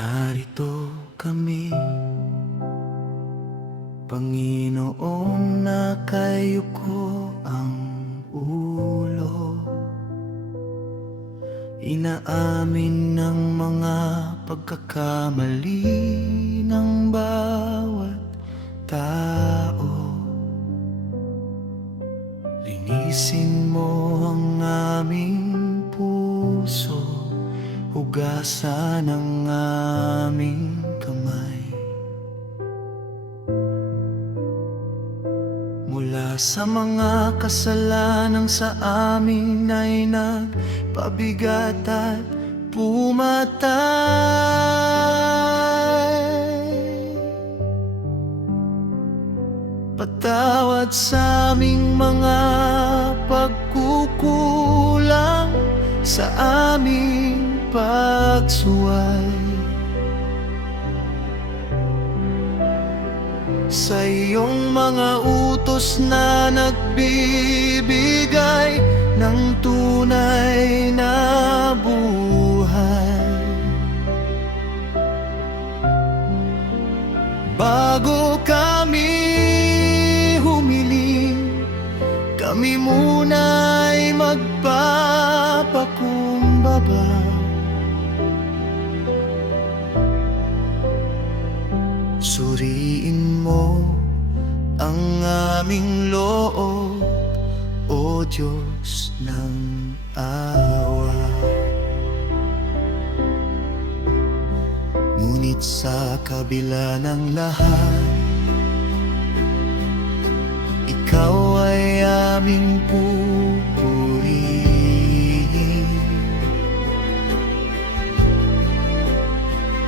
Narito kami, Panginoong, nakayuko ang ulo. Inaamin ng mga pagkakamali ng bawat tao. Linisin mo ang aming puso, hugasan ang aming kamay. Mula sa mga kasalanang sa amin ay nagpabigat at pumatay. Patawad sa aming mga pagkukulang, sa aming pagsuway. Sa iyong mga utos na nagbibigay ng tunay na buhay. Bago kami humiling, kami muna'y magpapakumbaba. Suriin mo ang aming loob, O Diyos ng awa. Ngunit sa kabila ng lahat, Ikaw ay aming pupurihin.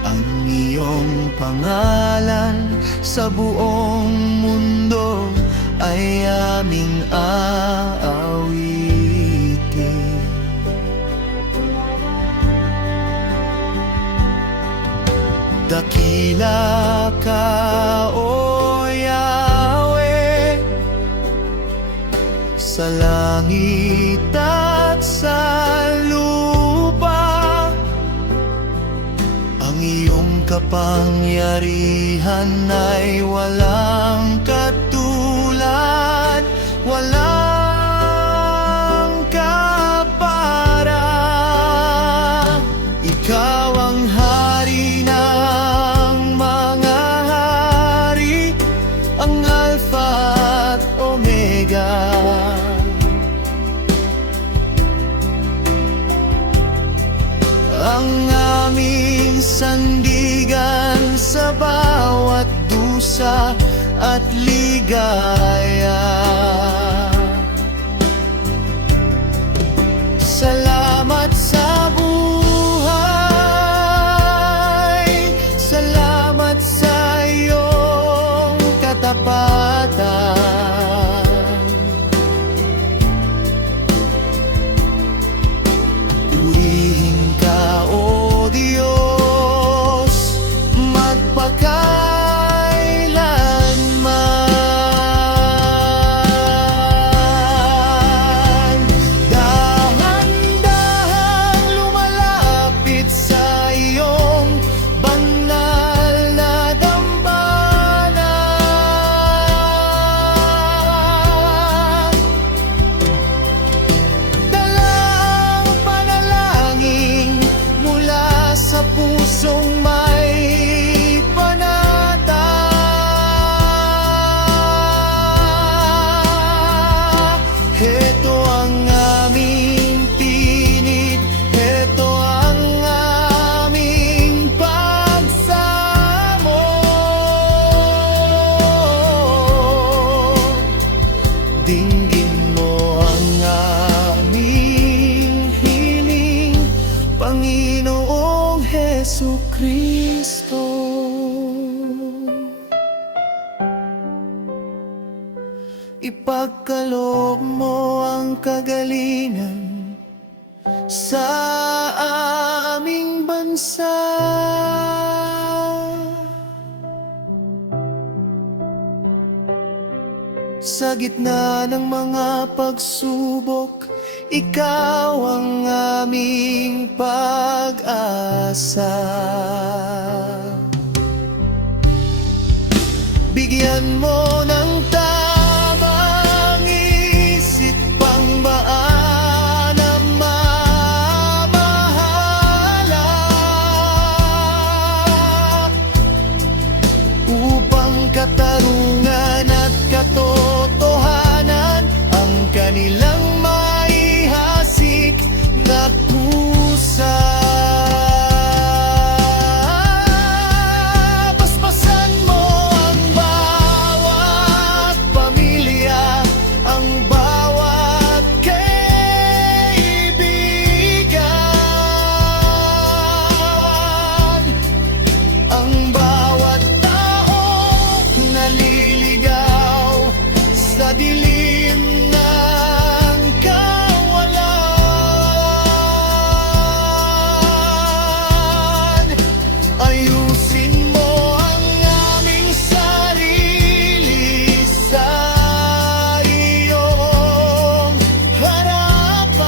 Ang iyong pangalan sa buong mundo ay aming aawitin. Dakila ka, O Yahweh, sa langit at sa lupa. Ang iyong kapangyarihan ay walang katulad, walang kapara. Ikaw ang hari ng mga hari, ang Alpha at Omega. Ang aming sandigan sa bawat dusa at ligaya. Salamat sa buhay, salamat sa iyong katapatan. Purihin ka, O Diyos, magpakailanman. Dahan-dahang lumalapit sa iyong banal na dambana. Dala ang panalangin mula sa pusong may panata. Heto ang aming tinig, heto ang aming pagsamo. Dinggin mo ang aming hiling, Panginoong Hesukristo. Ipagkaloob mo ang kagalingan sa aming bansa. Sa gitna ng mga pagsubok, ikaw ang aming pag-asa. Bigyan mo ng tamang isip pangbaan na mamahala, upang katarungan at katotohanan ang kanilang maihasik na kusa. Paspasan mo ang bawat pamilya, ang bawat kaibigan, ang bawat taong naliligaw sa dilim ng kawalan. Ayusin mo ang aming sarili sa iyong harapan,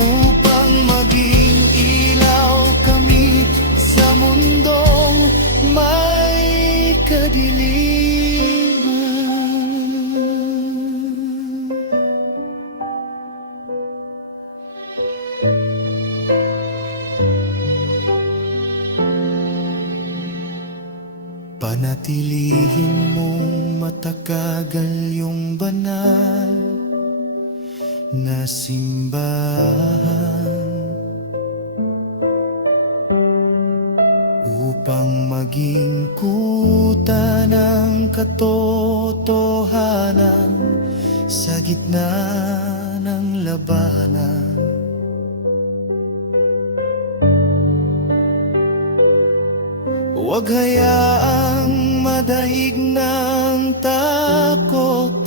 upang maging ilaw kami sa mundong may kadiliman. Panatilihin mong matakagal yung banal na simbahan, upang maging kuta ng katotohanan sa gitna ng labanan. Huwag hayaang madaig ng takot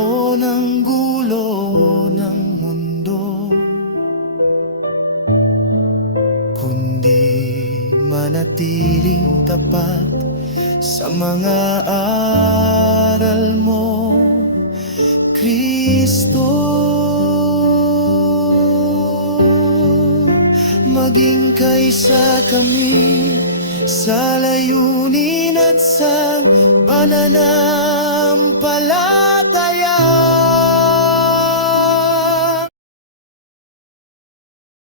o ng gulo ng mundo, kundi manatiling tapat sa mga aral mo, Kristo. Maging kaisa kami sa layunin at sa pananampalataya,